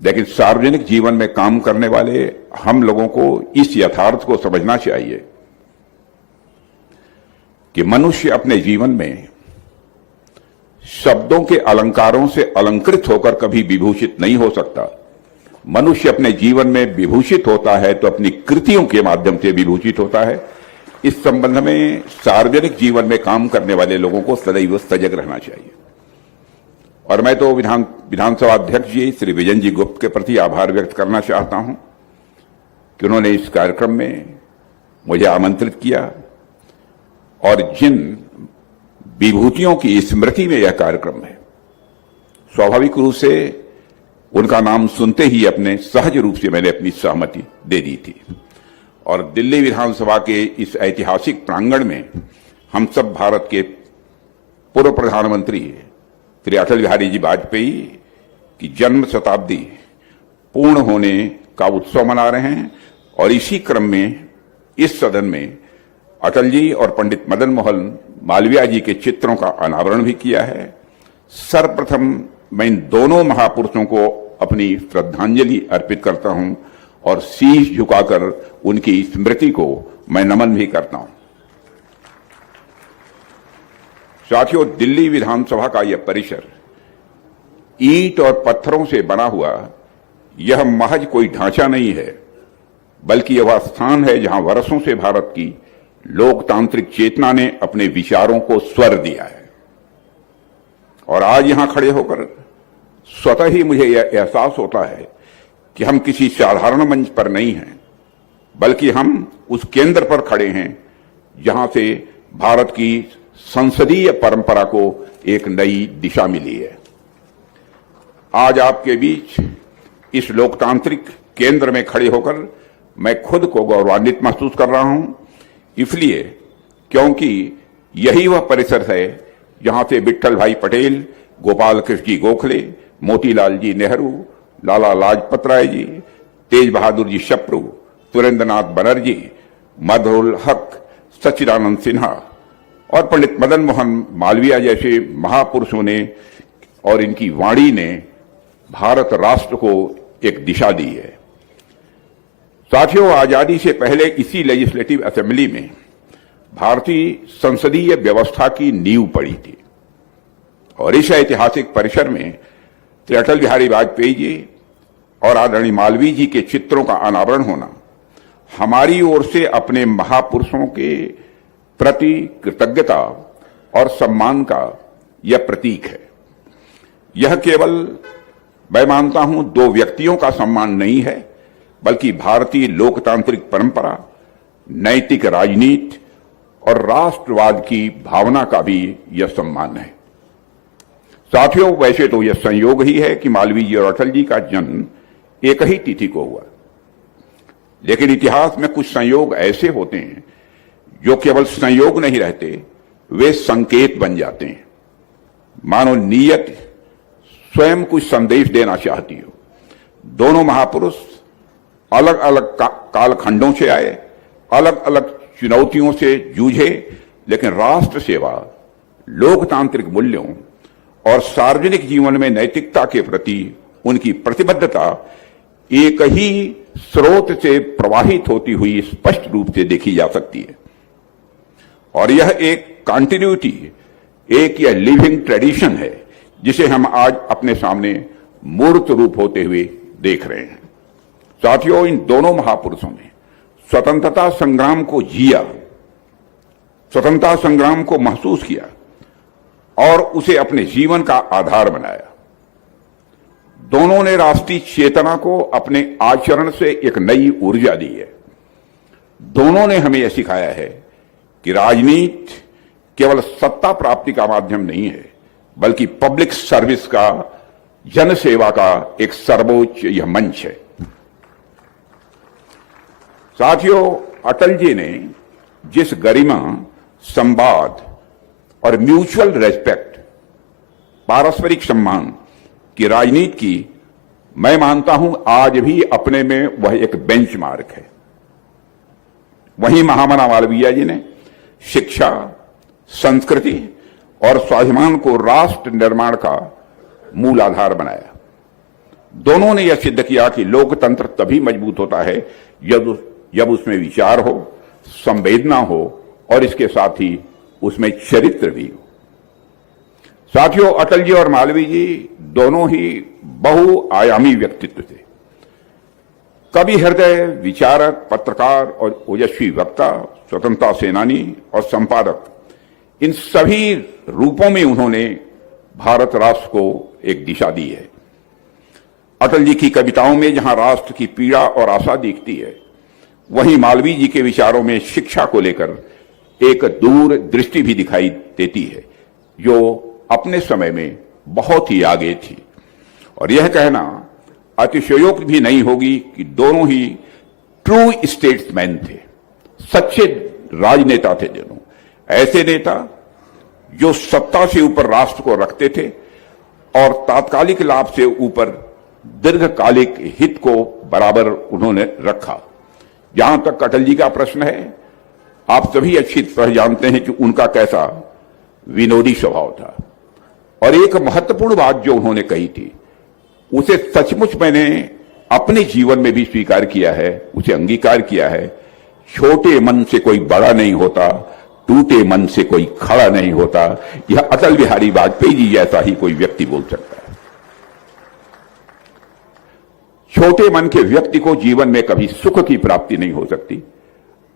लेकिन सार्वजनिक जीवन में काम करने वाले हम लोगों को इस यथार्थ को समझना चाहिए कि मनुष्य अपने जीवन में शब्दों के अलंकारों से अलंकृत होकर कभी विभूषित नहीं हो सकता। मनुष्य अपने जीवन में विभूषित होता है तो अपनी कृतियों के माध्यम से विभूषित होता है। इस संबंध में सार्वजनिक जीवन में काम करने वाले लोगों को सदैव सजग रहना चाहिए। और मैं तो विधानसभा अध्यक्ष जी श्री विजन जी गुप्त के प्रति आभार व्यक्त करना चाहता हूं कि उन्होंने इस कार्यक्रम में मुझे आमंत्रित किया और जिन विभूतियों की स्मृति में यह कार्यक्रम है, स्वाभाविक रूप से उनका नाम सुनते ही अपने सहज रूप से मैंने अपनी सहमति दे दी थी। और दिल्ली विधानसभा के इस ऐतिहासिक प्रांगण में हम सब भारत के पूर्व प्रधानमंत्री श्री अटल बिहारी जी वाजपेयी की जन्म शताब्दी पूर्ण होने का उत्सव मना रहे हैं। और इसी क्रम में इस सदन में अटल जी और पंडित मदन मोहन मालवीय जी के चित्रों का अनावरण भी किया है। सर्वप्रथम मैं इन दोनों महापुरुषों को अपनी श्रद्धांजलि अर्पित करता हूं और शीश झुकाकर उनकी स्मृति को मैं नमन भी करता हूं। साथियों, दिल्ली विधानसभा का यह परिसर ईंट और पत्थरों से बना हुआ यह महज कोई ढांचा नहीं है, बल्कि यह वह स्थान है जहां वर्षों से भारत की लोकतांत्रिक चेतना ने अपने विचारों को स्वर दिया है। और आज यहां खड़े होकर स्वतः ही मुझे यह एहसास होता है कि हम किसी साधारण मंच पर नहीं हैं, बल्कि हम उस केंद्र पर खड़े हैं जहां से भारत की संसदीय परंपरा को एक नई दिशा मिली है। आज आपके बीच इस लोकतांत्रिक केंद्र में खड़े होकर मैं खुद को गौरवान्वित महसूस कर रहा हूं, इसलिए क्योंकि यही वह परिसर है जहां से विट्ठल भाई पटेल, गोपाल कृष्ण जी गोखले, मोतीलाल जी नेहरू, लाला लाजपत राय जी, तेज बहादुर जी शप्रू, सुरेंद्रनाथ बनर्जी, मदहुल हक, सच्चिदानंद सिन्हा और पंडित मदन मोहन मालवीय जैसे महापुरुषों ने और इनकी वाणी ने भारत राष्ट्र को एक दिशा दी है। साथियों, आजादी से पहले इसी लेजिस्लेटिव असेंबली में भारतीय संसदीय व्यवस्था की नींव पड़ी थी और इस ऐतिहासिक परिसर में श्री अटल बिहारी वाजपेयी जी और आदरणीय मालवीय जी के चित्रों का अनावरण होना हमारी ओर से अपने महापुरुषों के प्रति कृतज्ञता और सम्मान का यह प्रतीक है। यह केवल मैं मानता हूं दो व्यक्तियों का सम्मान नहीं है, बल्कि भारतीय लोकतांत्रिक परंपरा, नैतिक राजनीति और राष्ट्रवाद की भावना का भी यह सम्मान है। साथियों, वैसे तो यह संयोग ही है कि मालवीय जी और अटल जी का जन्म एक ही तिथि को हुआ, लेकिन इतिहास में कुछ संयोग ऐसे होते हैं जो केवल संयोग नहीं रहते, वे संकेत बन जाते हैं। मानो नीयत स्वयं कुछ संदेश देना चाहती हो। दोनों महापुरुष अलग अलग कालखंडों से आए, अलग अलग चुनौतियों से जूझे, लेकिन राष्ट्र सेवा, लोकतांत्रिक मूल्यों और सार्वजनिक जीवन में नैतिकता के प्रति उनकी प्रतिबद्धता एक ही स्रोत से प्रवाहित होती हुई स्पष्ट रूप से देखी जा सकती है। और यह एक कंटिन्यूटी, एक यह लिविंग ट्रेडिशन है जिसे हम आज अपने सामने मूर्त रूप होते हुए देख रहे हैं। साथियों, इन दोनों महापुरुषों ने स्वतंत्रता संग्राम को जिया, स्वतंत्रता संग्राम को महसूस किया और उसे अपने जीवन का आधार बनाया। दोनों ने राष्ट्रीय चेतना को अपने आचरण से एक नई ऊर्जा दी है। दोनों ने हमें यह सिखाया है कि राजनीति केवल सत्ता प्राप्ति का माध्यम नहीं है, बल्कि पब्लिक सर्विस का, जन सेवा का एक सर्वोच्च यह मंच है। साथियों, अटल जी ने जिस गरिमा, संवाद और म्यूचुअल रेस्पेक्ट, पारस्परिक सम्मान की राजनीति की, मैं मानता हूं आज भी अपने में वह एक बेंचमार्क है। वहीं महामना मालवीय जी ने शिक्षा, संस्कृति और स्वाभिमान को राष्ट्र निर्माण का मूल आधार बनाया। दोनों ने यह सिद्ध किया कि लोकतंत्र तभी मजबूत होता है जब उसमें विचार हो, संवेदना हो और इसके साथ ही उसमें चरित्र भी हो। साथियों, अटल जी और मालवीय जी दोनों ही बहुआयामी व्यक्तित्व थे। कवि, हृदय, विचारक, पत्रकार और ओजस्वी वक्ता, स्वतंत्रता सेनानी और संपादक, इन सभी रूपों में उन्होंने भारत राष्ट्र को एक दिशा दी है। अटल जी की कविताओं में जहां राष्ट्र की पीड़ा और आशा दिखती है, वहीं मालवीय जी के विचारों में शिक्षा को लेकर एक दूर दृष्टि भी दिखाई देती है, जो अपने समय में बहुत ही आगे थी। और यह कहना अतिशयोक्ति भी नहीं होगी कि दोनों ही ट्रू स्टेट्समैन थे, सच्चे राजनेता थे। दोनों ऐसे नेता जो सत्ता से ऊपर राष्ट्र को रखते थे और तात्कालिक लाभ से ऊपर दीर्घकालिक हित को बराबर उन्होंने रखा। जहां तक अटल जी का प्रश्न है, आप सभी अच्छी तरह जानते हैं कि उनका कैसा विनोदी स्वभाव था। और एक महत्वपूर्ण बात जो उन्होंने कही थी, उसे सचमुच मैंने अपने जीवन में भी स्वीकार किया है, उसे अंगीकार किया है। छोटे मन से कोई बड़ा नहीं होता, टूटे मन से कोई खड़ा नहीं होता। यह अटल बिहारी वाजपेयी जी जैसा ही कोई व्यक्ति बोल सकता है। छोटे मन के व्यक्ति को जीवन में कभी सुख की प्राप्ति नहीं हो सकती,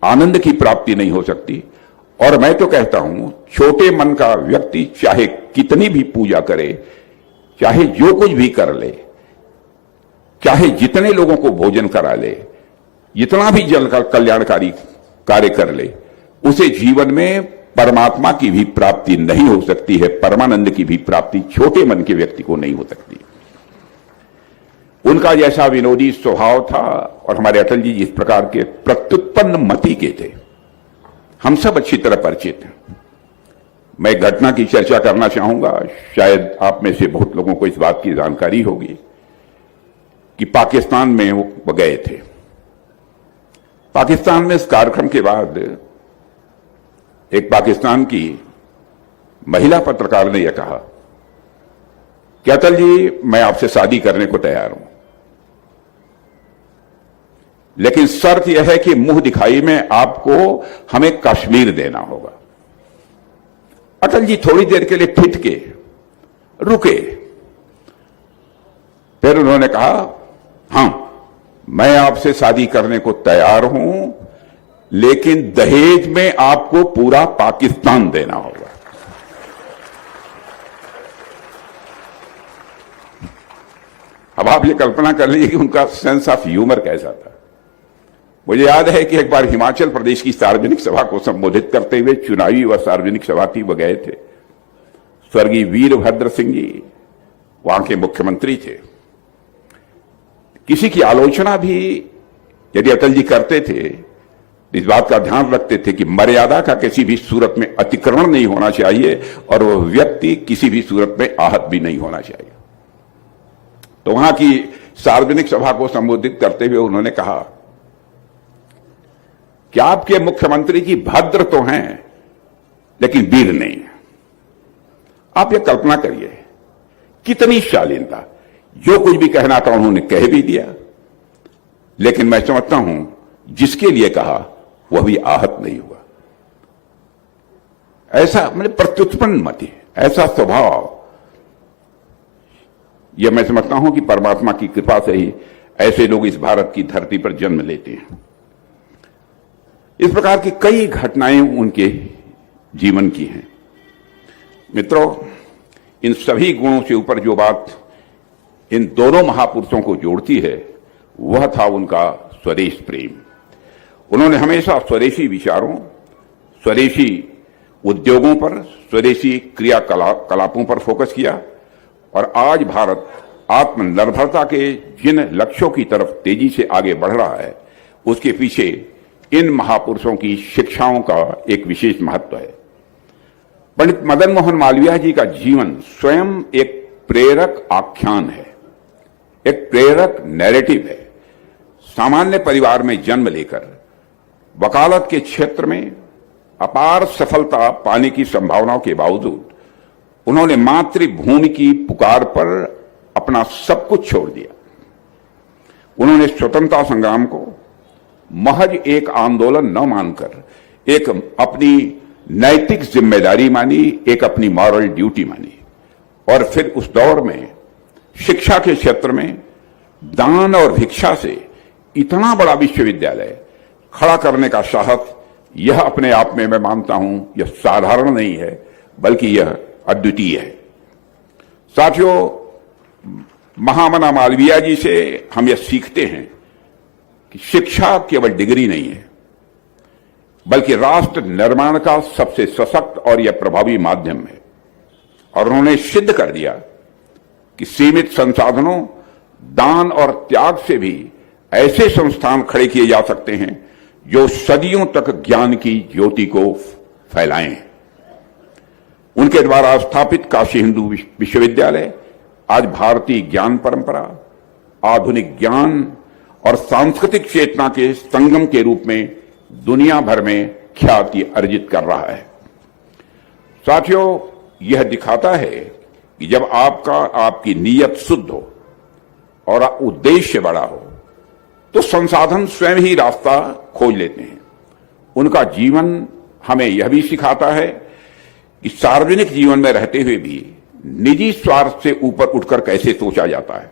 आनंद की प्राप्ति नहीं हो सकती। और मैं तो कहता हूं, छोटे मन का व्यक्ति चाहे कितनी भी पूजा करे, चाहे जो कुछ भी कर ले, चाहे जितने लोगों को भोजन करा ले, जितना भी जल कल्याणकारी कार्य कर ले, उसे जीवन में परमात्मा की भी प्राप्ति नहीं हो सकती है, परमानंद की भी प्राप्ति छोटे मन के व्यक्ति को नहीं हो सकती। उनका जैसा विनोदी स्वभाव था और हमारे अटल जी जिस प्रकार के प्रत्युत्पन्न मति के थे, हम सब अच्छी तरह परिचित हैं। मैं एक घटना की चर्चा करना चाहूंगा, शायद आप में से बहुत लोगों को इस बात की जानकारी होगी कि पाकिस्तान में वो गए थे। पाकिस्तान में इस कार्यक्रम के बाद एक पाकिस्तान की महिला पत्रकार ने यह कहा कि अटल जी, मैं आपसे शादी करने को तैयार हूं, लेकिन शर्त यह है कि मुंह दिखाई में आपको हमें कश्मीर देना होगा। अटल जी थोड़ी देर के लिए ठिठके, रुके, फिर उन्होंने कहा, हां, मैं आपसे शादी करने को तैयार हूं, लेकिन दहेज में आपको पूरा पाकिस्तान देना होगा। अब आप ये कल्पना कर लीजिए कि उनका सेंस ऑफ ह्यूमर कैसा था। मुझे याद है कि एक बार हिमाचल प्रदेश की सार्वजनिक सभा को संबोधित करते हुए, चुनावी व सार्वजनिक सभा थी, वह गए थे। स्वर्गीय वीरभद्र सिंह जी वहां के मुख्यमंत्री थे। किसी की आलोचना भी यदि अटल जी करते थे, इस बात का ध्यान रखते थे कि मर्यादा का किसी भी सूरत में अतिक्रमण नहीं होना चाहिए और वह व्यक्ति किसी भी सूरत में आहत भी नहीं होना चाहिए। तो वहां की सार्वजनिक सभा को संबोधित करते हुए उन्होंने कहा कि आपके मुख्यमंत्री जी भद्र तो हैं, लेकिन वीर नहीं है। आप ये कल्पना करिए, कितनी शालीनता। जो कुछ भी कहना था उन्होंने कह भी दिया, लेकिन मैं समझता हूं जिसके लिए कहा वह भी आहत नहीं हुआ। ऐसा मतलब प्रत्युत्पन्न मति, ऐसा स्वभाव, यह मैं समझता हूं कि परमात्मा की कृपा से ही ऐसे लोग इस भारत की धरती पर जन्म लेते हैं। इस प्रकार की कई घटनाएं उनके जीवन की हैं। मित्रों, इन सभी गुणों से ऊपर जो बात इन दोनों महापुरुषों को जोड़ती है, वह था उनका स्वदेश प्रेम। उन्होंने हमेशा स्वदेशी विचारों, स्वदेशी उद्योगों पर, स्वदेशी क्रियाकलापों पर फोकस किया। और आज भारत आत्मनिर्भरता के जिन लक्ष्यों की तरफ तेजी से आगे बढ़ रहा है, उसके पीछे इन महापुरुषों की शिक्षाओं का एक विशेष महत्व है। पंडित मदन मोहन मालवीय जी का जीवन स्वयं एक प्रेरक आख्यान है, एक प्रेरक नैरेटिव है। सामान्य परिवार में जन्म लेकर वकालत के क्षेत्र में अपार सफलता पाने की संभावनाओं के बावजूद उन्होंने मातृभूमि की पुकार पर अपना सब कुछ छोड़ दिया। उन्होंने स्वतंत्रता संग्राम को महज एक आंदोलन न मानकर एक अपनी नैतिक जिम्मेदारी मानी, एक अपनी मॉरल ड्यूटी मानी। और फिर उस दौर में शिक्षा के क्षेत्र में दान और भिक्षा से इतना बड़ा विश्वविद्यालय खड़ा करने का साहस, यह अपने आप में मैं मानता हूं यह साधारण नहीं है, बल्कि यह अद्वितीय है। साथियों, महामना मालवीय जी से हम यह सीखते हैं कि शिक्षा केवल डिग्री नहीं है, बल्कि राष्ट्र निर्माण का सबसे सशक्त और यह प्रभावी माध्यम है। और उन्होंने सिद्ध कर दिया कि सीमित संसाधनों, दान और त्याग से भी ऐसे संस्थान खड़े किए जा सकते हैं जो सदियों तक ज्ञान की ज्योति को फैलाएं। उनके द्वारा स्थापित काशी हिंदू विश्वविद्यालय आज भारतीय ज्ञान परंपरा, आधुनिक ज्ञान और सांस्कृतिक चेतना के संगम के रूप में दुनिया भर में ख्याति अर्जित कर रहा है। साथियों, यह दिखाता है कि जब आपकी नीयत शुद्ध हो और उद्देश्य बड़ा हो तो संसाधन स्वयं ही रास्ता खोज लेते हैं। उनका जीवन हमें यह भी सिखाता है कि सार्वजनिक जीवन में रहते हुए भी निजी स्वार्थ से ऊपर उठकर कैसे सोचा जाता है।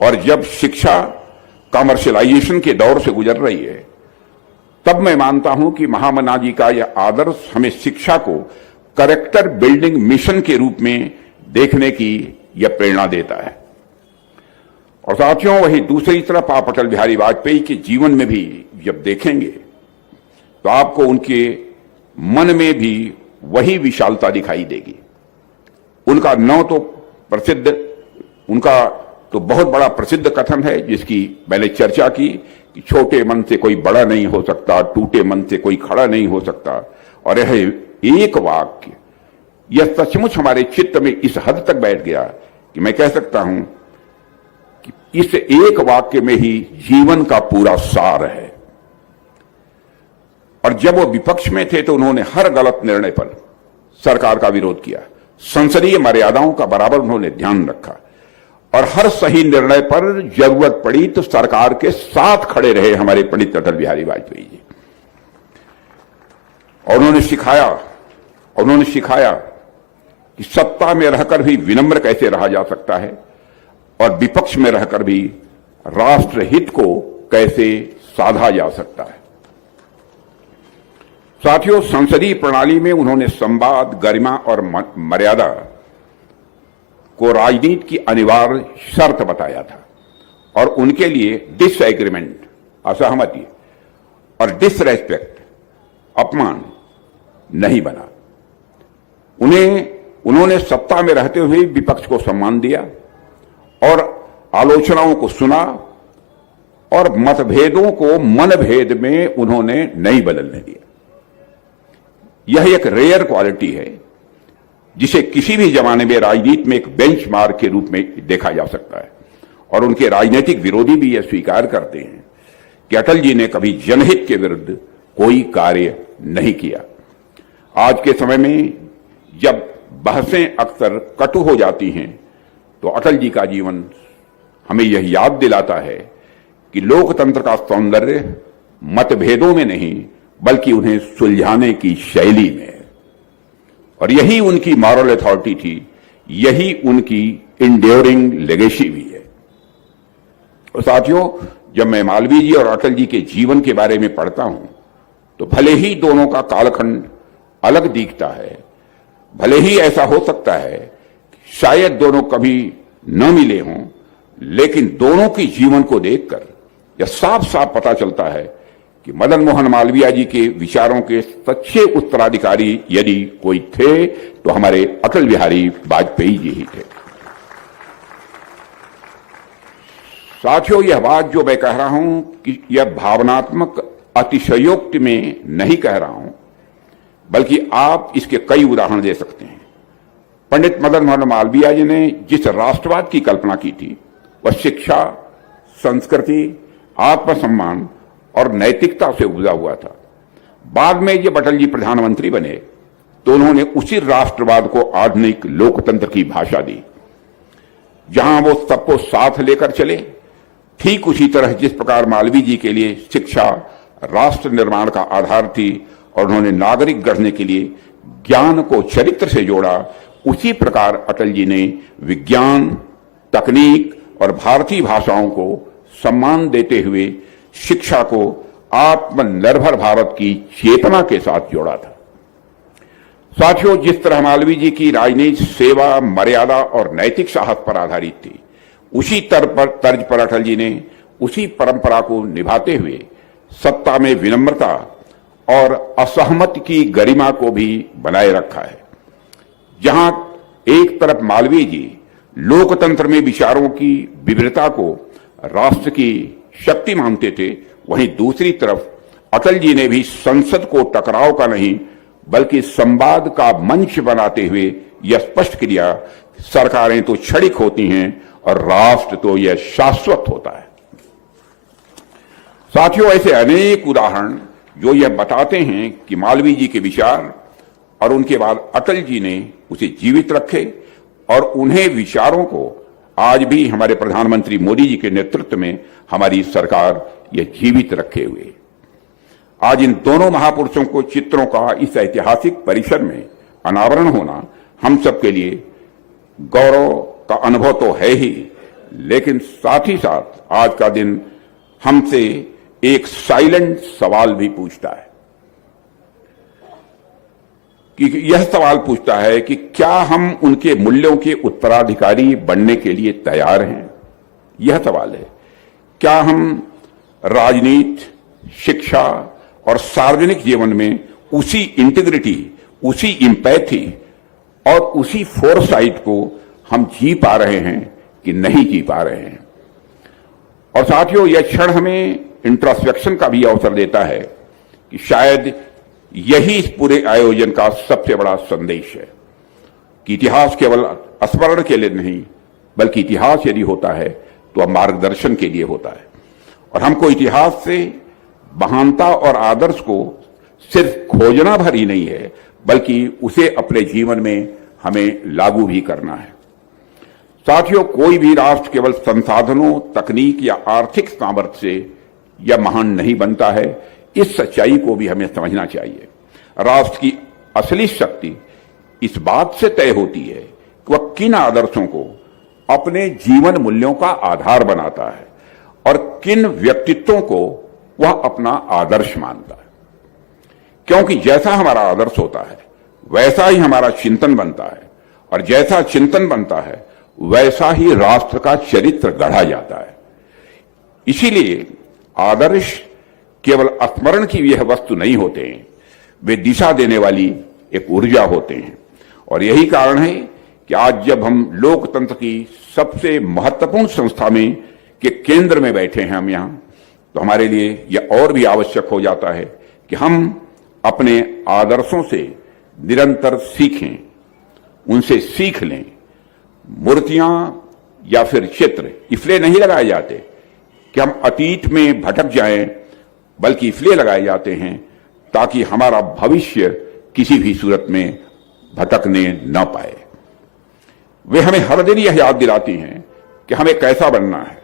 और जब शिक्षा कमर्शियलाइजेशन के दौर से गुजर रही है, तब मैं मानता हूं कि महामना जी का यह आदर्श हमें शिक्षा को कैरेक्टर बिल्डिंग मिशन के रूप में देखने की यह प्रेरणा देता है। और साथियों, वही दूसरी तरफ आप अटल बिहारी वाजपेयी के जीवन में भी जब देखेंगे तो आपको उनके मन में भी वही विशालता दिखाई देगी। उनका तो बहुत बड़ा प्रसिद्ध कथन है, जिसकी मैंने चर्चा की कि छोटे मन से कोई बड़ा नहीं हो सकता, टूटे मन से कोई खड़ा नहीं हो सकता। और यह एक वाक्य यह सचमुच हमारे चित्त में इस हद तक बैठ गया कि मैं कह सकता हूं कि इस एक वाक्य में ही जीवन का पूरा सार है। और जब वो विपक्ष में थे तो उन्होंने हर गलत निर्णय पर सरकार का विरोध किया, संसदीय मर्यादाओं का बराबर उन्होंने ध्यान रखा और हर सही निर्णय पर जरूरत पड़ी तो सरकार के साथ खड़े रहे हमारे पंडित अटल बिहारी वाजपेयी जी। और उन्होंने सिखाया कि सत्ता में रहकर भी विनम्र कैसे रहा जा सकता है और विपक्ष में रहकर भी राष्ट्र हित को कैसे साधा जा सकता है। साथियों, संसदीय प्रणाली में उन्होंने संवाद, गरिमा और मर्यादा को राजनीति की अनिवार्य शर्त बताया था और उनके लिए डिसएग्रीमेंट, असहमति और डिसरेस्पेक्ट, अपमान नहीं बना। उन्होंने सत्ता में रहते हुए विपक्ष को सम्मान दिया और आलोचनाओं को सुना और मतभेदों को मनभेद में उन्होंने नहीं बदलने दिया। यह एक रेयर क्वालिटी है जिसे किसी भी जमाने में राजनीति में एक बेंचमार्क के रूप में देखा जा सकता है। और उनके राजनीतिक विरोधी भी यह स्वीकार करते हैं कि अटल जी ने कभी जनहित के विरुद्ध कोई कार्य नहीं किया। आज के समय में जब बहसें अक्सर कटु हो जाती हैं तो अटल जी का जीवन हमें यह याद दिलाता है कि लोकतंत्र का सौंदर्य मतभेदों में नहीं बल्कि उन्हें सुलझाने की शैली में है। और यही उनकी मॉरल अथॉरिटी थी, यही उनकी इंड्योरिंग लेगेसी भी है। और साथियों, जब मैं मालवीय जी और अटल जी के जीवन के बारे में पढ़ता हूं तो भले ही दोनों का कालखंड अलग दिखता है, भले ही ऐसा हो सकता है शायद दोनों कभी न मिले हों, लेकिन दोनों के जीवन को देखकर यह साफ साफ पता चलता है कि मदन मोहन मालवीय जी के विचारों के सच्चे उत्तराधिकारी यदि कोई थे तो हमारे अटल बिहारी वाजपेयी जी ही थे। साथियों, यह बात जो मैं कह रहा हूं कि यह भावनात्मक अतिशयोक्ति में नहीं कह रहा हूं, बल्कि आप इसके कई उदाहरण दे सकते हैं। पंडित मदन मोहन मालवीय जी ने जिस राष्ट्रवाद की कल्पना की थी वह शिक्षा, संस्कृति, आत्मसम्मान और नैतिकता से उपजा हुआ था। बाद में जब अटल जी प्रधानमंत्री बने तो उन्होंने उसी राष्ट्रवाद को आधुनिक लोकतंत्र की भाषा दी, जहां वो सबको साथ लेकर चले, ठीक उसी तरह जिस प्रकार मालवीय जी के लिए शिक्षा राष्ट्र निर्माण का आधार थी और उन्होंने नागरिक गढ़ने के लिए ज्ञान को चरित्र से जोड़ा, उसी प्रकार अटल जी ने विज्ञान, तकनीक और भारतीय भाषाओं को सम्मान देते हुए शिक्षा को आत्मनिर्भर भारत की चेतना के साथ जोड़ा था। साथियों, जिस तरह मालवीय जी की राजनीति सेवा, मर्यादा और नैतिक साहस पर आधारित थी, उसी तर्ज पर अटल जी ने उसी परंपरा को निभाते हुए सत्ता में विनम्रता और असहमति की गरिमा को भी बनाए रखा है। जहां एक तरफ मालवीय जी लोकतंत्र में विचारों की विविधता को राष्ट्र की शक्ति मानते थे, वहीं दूसरी तरफ अटल जी ने भी संसद को टकराव का नहीं बल्कि संवाद का मंच बनाते हुए यह स्पष्ट किया, सरकारें तो क्षणिक होती हैं और राष्ट्र तो यह शाश्वत होता है। साथियों, ऐसे अनेक उदाहरण जो यह बताते हैं कि मालवीय जी के विचार और उनके बाद अटल जी ने उसे जीवित रखे और उन्हें विचारों को आज भी हमारे प्रधानमंत्री मोदी जी के नेतृत्व में हमारी सरकार यह जीवित रखे हुए। आज इन दोनों महापुरुषों को चित्रों का इस ऐतिहासिक परिसर में अनावरण होना हम सबके लिए गौरव का अनुभव तो है ही, लेकिन साथ ही साथ आज का दिन हमसे एक साइलेंट सवाल भी पूछता है कि यह सवाल पूछता है कि क्या हम उनके मूल्यों के उत्तराधिकारी बनने के लिए तैयार हैं। यह सवाल है, क्या हम राजनीति, शिक्षा और सार्वजनिक जीवन में उसी इंटीग्रिटी, उसी एम्पैथी और उसी फोरसाइट को हम जी पा रहे हैं कि नहीं जी पा रहे हैं। और साथियों, यह क्षण हमें इंट्रोस्पेक्शन का भी अवसर देता है कि शायद यही इस पूरे आयोजन का सबसे बड़ा संदेश है कि इतिहास केवल स्मरण के लिए नहीं बल्कि इतिहास यदि होता है तो मार्गदर्शन के लिए होता है। और हमको इतिहास से महानता और आदर्श को सिर्फ खोजना भर ही नहीं है बल्कि उसे अपने जीवन में हमें लागू भी करना है। साथियों, कोई भी राष्ट्र केवल संसाधनों, तकनीक या आर्थिक सामर्थ्य से यह महान नहीं बनता है। इस सच्चाई को भी हमें समझना चाहिए। राष्ट्र की असली शक्ति इस बात से तय होती है कि वह किन आदर्शों को अपने जीवन मूल्यों का आधार बनाता है और किन व्यक्तित्वों को वह अपना आदर्श मानता है। क्योंकि जैसा हमारा आदर्श होता है वैसा ही हमारा चिंतन बनता है और जैसा चिंतन बनता है वैसा ही राष्ट्र का चरित्र गढ़ा जाता है। इसीलिए आदर्श केवल स्मरण की यह वस्तु नहीं होते हैं, वे दिशा देने वाली एक ऊर्जा होते हैं। और यही कारण है कि आज जब हम लोकतंत्र की सबसे महत्वपूर्ण संस्था में के केंद्र में बैठे हैं हम यहां, तो हमारे लिए यह और भी आवश्यक हो जाता है कि हम अपने आदर्शों से निरंतर सीखें, उनसे सीख लें। मूर्तियां या फिर चित्र इसलिए नहीं लगाए जाते कि हम अतीत में भटक जाएं, बल्कि इसलिए लगाए जाते हैं ताकि हमारा भविष्य किसी भी सूरत में भटकने न पाए। वे हमें हर दिन यह याद दिलाती हैं कि हमें कैसा बनना है,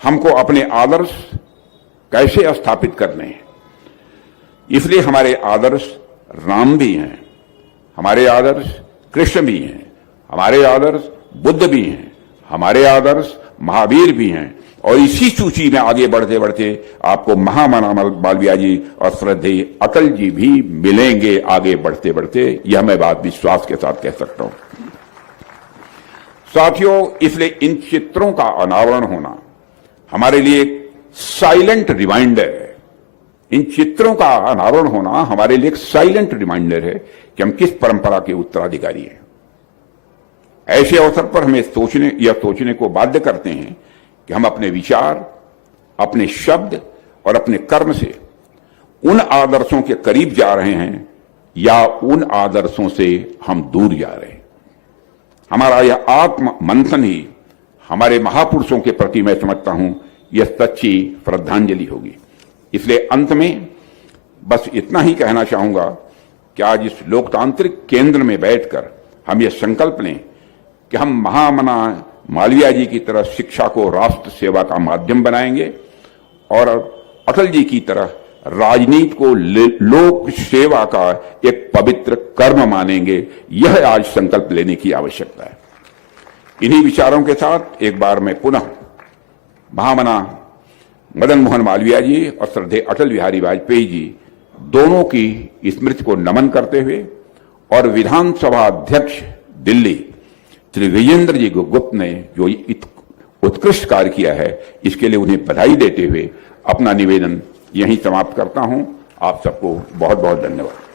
हमको अपने आदर्श कैसे स्थापित करने हैं। इसलिए हमारे आदर्श राम भी हैं, हमारे आदर्श कृष्ण भी हैं, हमारे आदर्श बुद्ध भी हैं, हमारे आदर्श महावीर भी हैं। और इसी सूची में आगे बढ़ते बढ़ते आपको महामना मालवीय जी और श्रद्धेय अटल जी भी मिलेंगे आगे बढ़ते बढ़ते, यह मैं बात विश्वास के साथ कह सकता हूं। साथियों, इसलिए इन चित्रों का अनावरण होना हमारे लिए एक साइलेंट रिमाइंडर है। इन चित्रों का अनावरण होना हमारे लिए एक साइलेंट रिमाइंडर है कि हम किस परंपरा के उत्तराधिकारी हैं। ऐसे अवसर पर हमें सोचने को बाध्य करते हैं कि हम अपने विचार, अपने शब्द और अपने कर्म से उन आदर्शों के करीब जा रहे हैं या उन आदर्शों से हम दूर जा रहे हैं। हमारा यह आत्म मंथन ही हमारे महापुरुषों के प्रति मैं समझता हूं यह सच्ची श्रद्धांजलि होगी। इसलिए अंत में बस इतना ही कहना चाहूंगा कि आज इस लोकतांत्रिक केंद्र में बैठकर हम यह संकल्प लें कि हम महामना मालवीय जी की तरह शिक्षा को राष्ट्र सेवा का माध्यम बनाएंगे और अटल जी की तरह राजनीति को लोक सेवा का एक पवित्र कर्म मानेंगे। यह आज संकल्प लेने की आवश्यकता है। इन्हीं विचारों के साथ एक बार मैं पुनः महामना मदन मोहन मालवीय जी और श्रद्धेय अटल बिहारी वाजपेयी जी दोनों की स्मृति को नमन करते हुए और विधानसभा अध्यक्ष दिल्ली श्री विजेंद्र जी गुप्त ने जो उत्कृष्ट कार्य किया है, इसके लिए उन्हें बधाई देते हुए अपना निवेदन यहीं समाप्त करता हूं। आप सबको बहुत बहुत धन्यवाद।